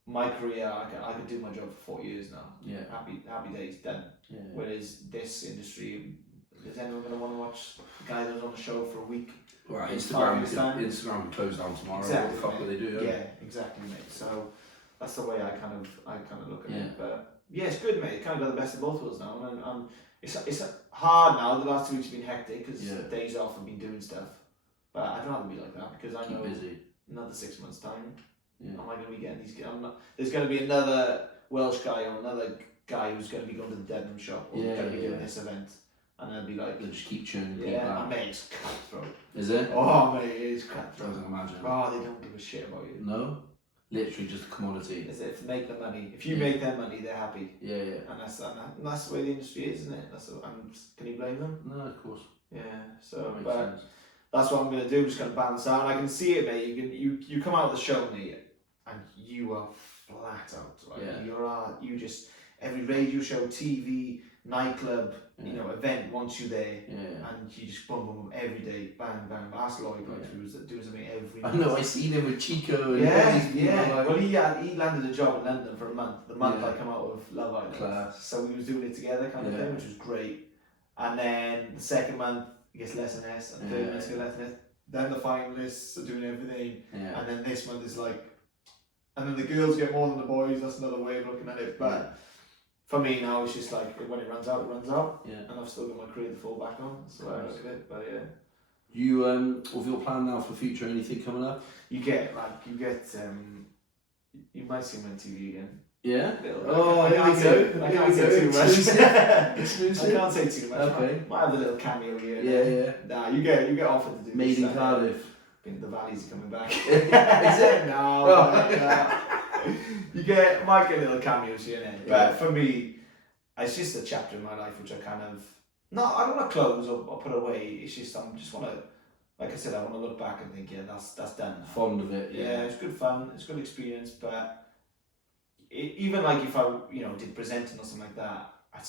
my career, I could do my job for 4 years now. Yeah, happy days done. Yeah. Whereas this industry, is anyone going to want to watch the guy that was on the show for a week? Right, Instagram will close down tomorrow. Exactly, what the fuck will they do? Yeah, exactly, mate. So that's the way I kind of look at it. But yeah, it's good, mate. Kind of got the best of both worlds now, and it's hard now. The last 2 weeks have been hectic because days off and been doing stuff. But I'd rather be like that because I know another 6 months time. Yeah. Am I going to be getting these? There's going to be another Welsh guy or another guy who's going to be going to the Debenhams shop or going to be doing this event, and they'll be like, they'll just keep churning people out. Mate, it's cutthroat. Is it? Oh, mate, it is cutthroat. I can imagine. Oh, they don't give a shit about you. No, literally just a commodity. Is it? Make the money. If you make their money, they're happy. Yeah, yeah. And that's the way the industry is, isn't it? Can you blame them? No, of course. Yeah. So, but that's what I'm going to do. I'm just going to balance out. And I can see it, mate. You come out of the show, mate, and you are flat out. You just every radio show, TV, nightclub, event wants you there, and you just boom, boom, boom every day, bang, bang. Ask Lloyd, who was doing something every. I know. I seen him with Chico. And Well, he landed a job in London for a month. The month I come out of Love Island. Class. So we was doing it together, kind of thing, which was great. And then the second month, it gets less and less, and the third month gets less and less. Then the finalists are doing everything, and then this month is and then the girls get more than the boys. That's another way of looking at it. But for me now, it's just when it runs out, it runs out. Yeah. And I've still got my career to fall back on. That's the way I look at it. But yeah. You with your plan now for future, anything coming up? You might see me on TV again. Yeah? Oh, I can't say too much. I can't say too much. Okay. Might have a little cameo here. Yeah. Nah, you get offered to do Made this. in Cardiff. I think the Valley's coming back. Is it? No. Might get little cameos here and there. But for me, it's just a chapter in my life which I kind of, I don't want to close or put away. It's just, just want to, like I said, I want to look back and think, yeah, that's done now. Fond of it, Yeah, it's good fun, it's good experience, but even like if I, did presenting or something like that, I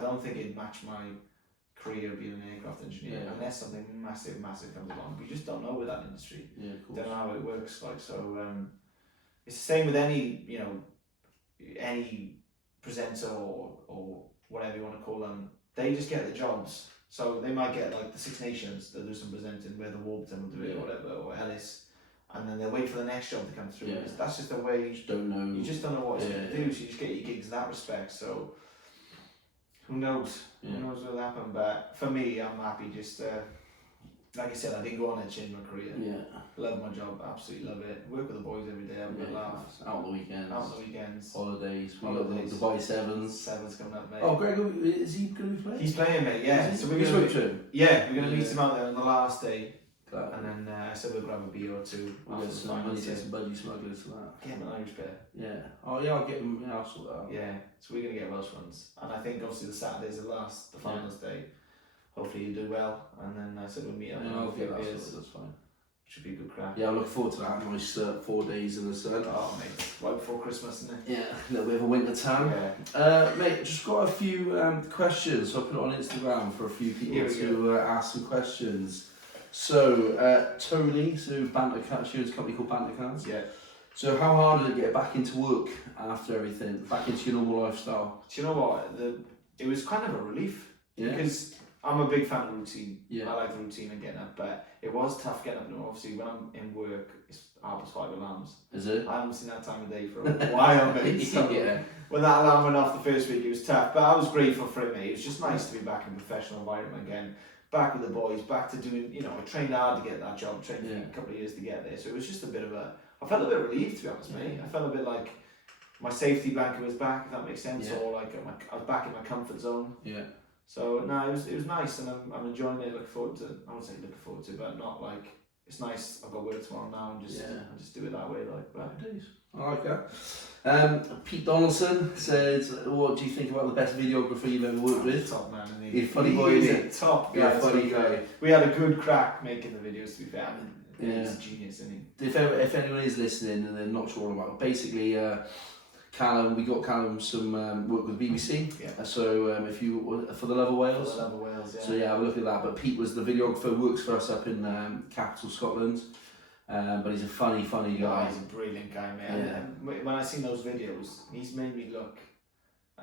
don't think it'd match my career being an aircraft engineer unless something massive comes along. We just don't know with that industry. Yeah, of course. Don't know how it works. It's the same with any any presenter or whatever you want to call them. They just get the jobs. So they might get like the Six Nations, they'll do some presenting where the Warburton will do it or whatever, or Ellis, and then they'll wait for the next job to come through. Yeah. That's just the way. You don't know. You just don't know what it's going to do. So you just get your gigs in that respect. So who knows? Yeah. Who knows what'll happen? But for me, I'm happy. Just like I said, I didn't go on and change my career. Yeah. Love my job. Absolutely love it. Work with the boys every day. Have a good laugh. Out on the weekends. Holidays. We got the Dubai Sevens. Sevens coming up, mate. Oh, Greg, is he going to be playing? He's playing, mate. Yeah. So we're going to meet him out there on the last day. And then I said we'll grab a beer or two. We'll get some budgie smugglers for that. Get him an Irish beer. Yeah. Oh yeah, I'll get him. Yeah, I'll sort that out. Yeah. So we're gonna get Welsh ones, and I think obviously the Saturday's the finals day. Hopefully you do well, and then I said we'll meet up. Yeah, I'll get beers. That's fine. Should be a good crack. Yeah, I'm looking forward to that. Nice 4 days in the sun. Oh mate, right before Christmas, isn't it? Yeah, a little bit of a winter tan. Yeah. Mate, just got a few questions. So I put it on Instagram for a few people to ask some questions. So, Tony, Banter Cat Shoes, a company called Banter Cats. Yeah. So, how hard did it get back into work after everything? Back into your normal lifestyle? Do you know what? It was kind of a relief. Yeah. Because I'm a big fan of routine. Yeah. I like the routine and getting up, but it was tough getting up. Obviously, when I'm in work, it's 5 alarms. Is it? I haven't seen that time of day for a while, mate. So when that alarm went off the first week, it was tough, but I was grateful for it, mate. It was just nice to be back in a professional environment again. Back with the boys, back to doing, I trained hard to get that job, trained for a couple of years to get there. So it was just I felt a bit relieved, to be honest, mate. I felt a bit like my safety blanket was back, if that makes sense, or like I was back in my comfort zone. Yeah. So no, it was nice, and I'm enjoying it. Looking forward to. I wouldn't say looking forward to, but not like it's nice. I've got work tomorrow now, and just do it that way, like. But I like that. Pete Donaldson says, "What do you think about the best videographer you've ever worked with?" Top man, isn't he? He's funny boy, isn't he? Top guy. Yeah, funny guy. We had a good crack making the videos. To be fair, he's a genius, isn't he? If anyone is listening and they're not sure about it, basically. Callum, we got Callum some work with BBC. Yeah. So if you for the Love of Wales. For the Love of Wales, yeah. So yeah, have a look at that. But Pete was the videographer, works for us up in capital Scotland. But he's a funny guy. Oh, he's a brilliant guy, man. Yeah. And when I seen those videos, he's made me look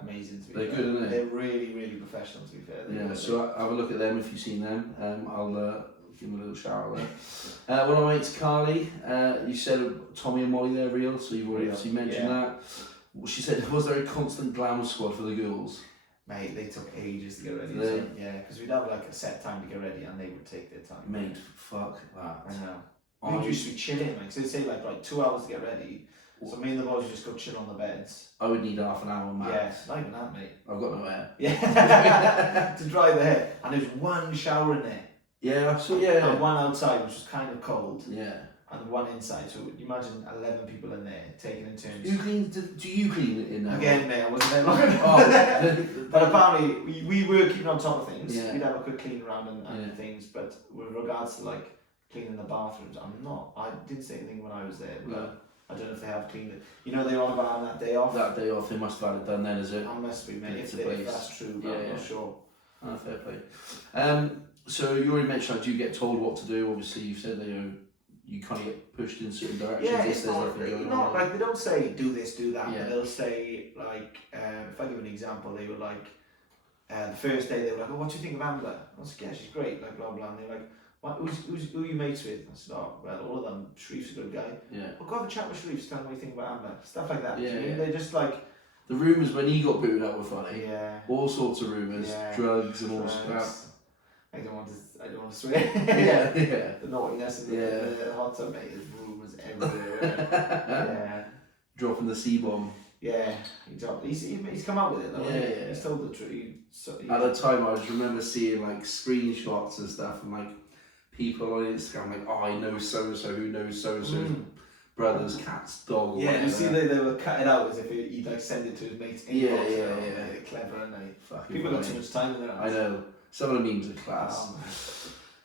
amazing. To be fair, they're good, aren't they? They're really professional. To be fair. So have a look at them if you've seen them. I'll give him a little shout out there. One of my mates, Carly. You said Tommy and Molly, they're real, so you've already obviously mentioned that. She said, was there a constant glam squad for the girls? Mate, they took ages to get ready. So, yeah, because we'd have like a set time to get ready and they would take their time. Mate, fuck that. I know. We'd just be chilling, like, so they'd say like 2 hours to get ready. So me and the boys would just go chill on the beds. I would need half an hour max. Yeah, not even that, mate. I've got no hair. Yeah, to dry the hair. And there's one shower in there. Yeah, so yeah. And one outside, which was kind of cold. Yeah. And one inside, so you imagine 11 people in there taking in turns. Do you clean it in there? Again, mate, I wasn't there long enough. But apparently, we were keeping on top of things. Yeah. We'd have a quick clean around and things, but with regards to like cleaning the bathrooms, I didn't say anything when I was there, but I don't know if they have cleaned it. They're on about having that day off. That day off, they must have had it done then, is it? I must be, mate, if that's true, but I'm not sure. Oh, fair play. So you already mentioned that you get told what to do. Obviously, you've said that you kind of get pushed in certain directions. Yeah, it's not like they don't say do this, do that. But they'll say like, if I give an example, they were like, the first day they were like, oh, what do you think of Amber? I was like, yeah, she's great, like blah blah. And they were like, who are you mates with? I said, oh, well, all of them. Sharif's a good guy. Yeah. Well, go have a chat with Sharif, tell him what you think about Amber. Stuff like that. Yeah. They're just like. The rumours when he got booted out were funny. Yeah. All sorts of rumours, drugs and all crap. I don't want to swear. yeah. The naughtiness and the hot tub, mate. There's rumours everywhere. Yeah. Dropping the C-bomb. Yeah, he's come out with it though. Yeah. He's told the truth. At the time, I just remember seeing like screenshots and stuff, and like people on Instagram like, oh, I know so and so who knows so and so's brother's cat's dog. Yeah, you see, they were cutting out as if he'd like send it to his mate's inbox. Yeah. They're clever, aren't they? Fucking People got too much time in their hands. I know. Some of the memes are class.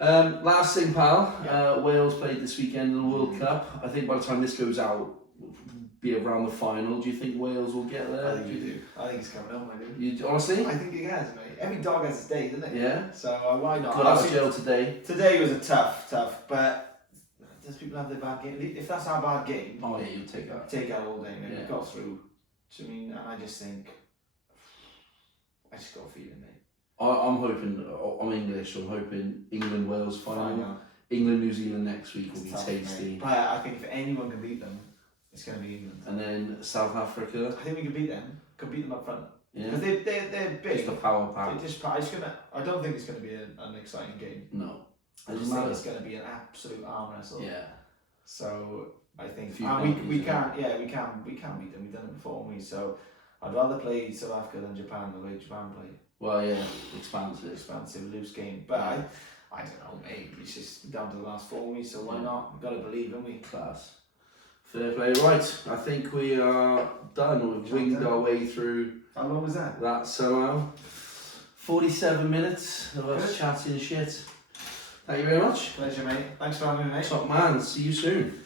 Last thing, pal. Wales played this weekend in the World Cup. I think by the time this goes out, we'll be around the final. Do you think Wales will get there? I think you do. I think it's coming home, I do. You honestly? I think he has, mate. Every dog has its day, doesn't it? Yeah. So why not? Got out of jail today. Today was a tough, but does people have their bad game? If that's our bad game, Oh yeah, you take that. Take out all day, mate. Yeah. We've got through. Do you mean? And I just think, I just got a feeling, mate. I'm hoping, I'm English, so I'm hoping England-Wales final. England-New Zealand next week will be tough, tasty. Mate. But I think if anyone can beat them, it's going to be England. And then South Africa. I think we can beat them. Could beat them up front. Yeah. Because they're big. Just a power pack. I don't think it's going to be an exciting game. No. I just think it's going to be an absolute arm wrestle. Yeah. So I think we penalties, can beat them. We've done it before, haven't we? So I'd rather play South Africa than Japan, the way Japan play. Well, yeah, expansive. Loose game. But I don't know, mate. It's just down to the last 4 weeks, so why not? We've got to believe, haven't we? Class. Fair play. Right, I think we are done. We've winged our way through. How long was that? That somehow. 47 minutes of us chatting shit. Thank you very much. Pleasure, mate. Thanks for having me, mate. Top man. See you soon.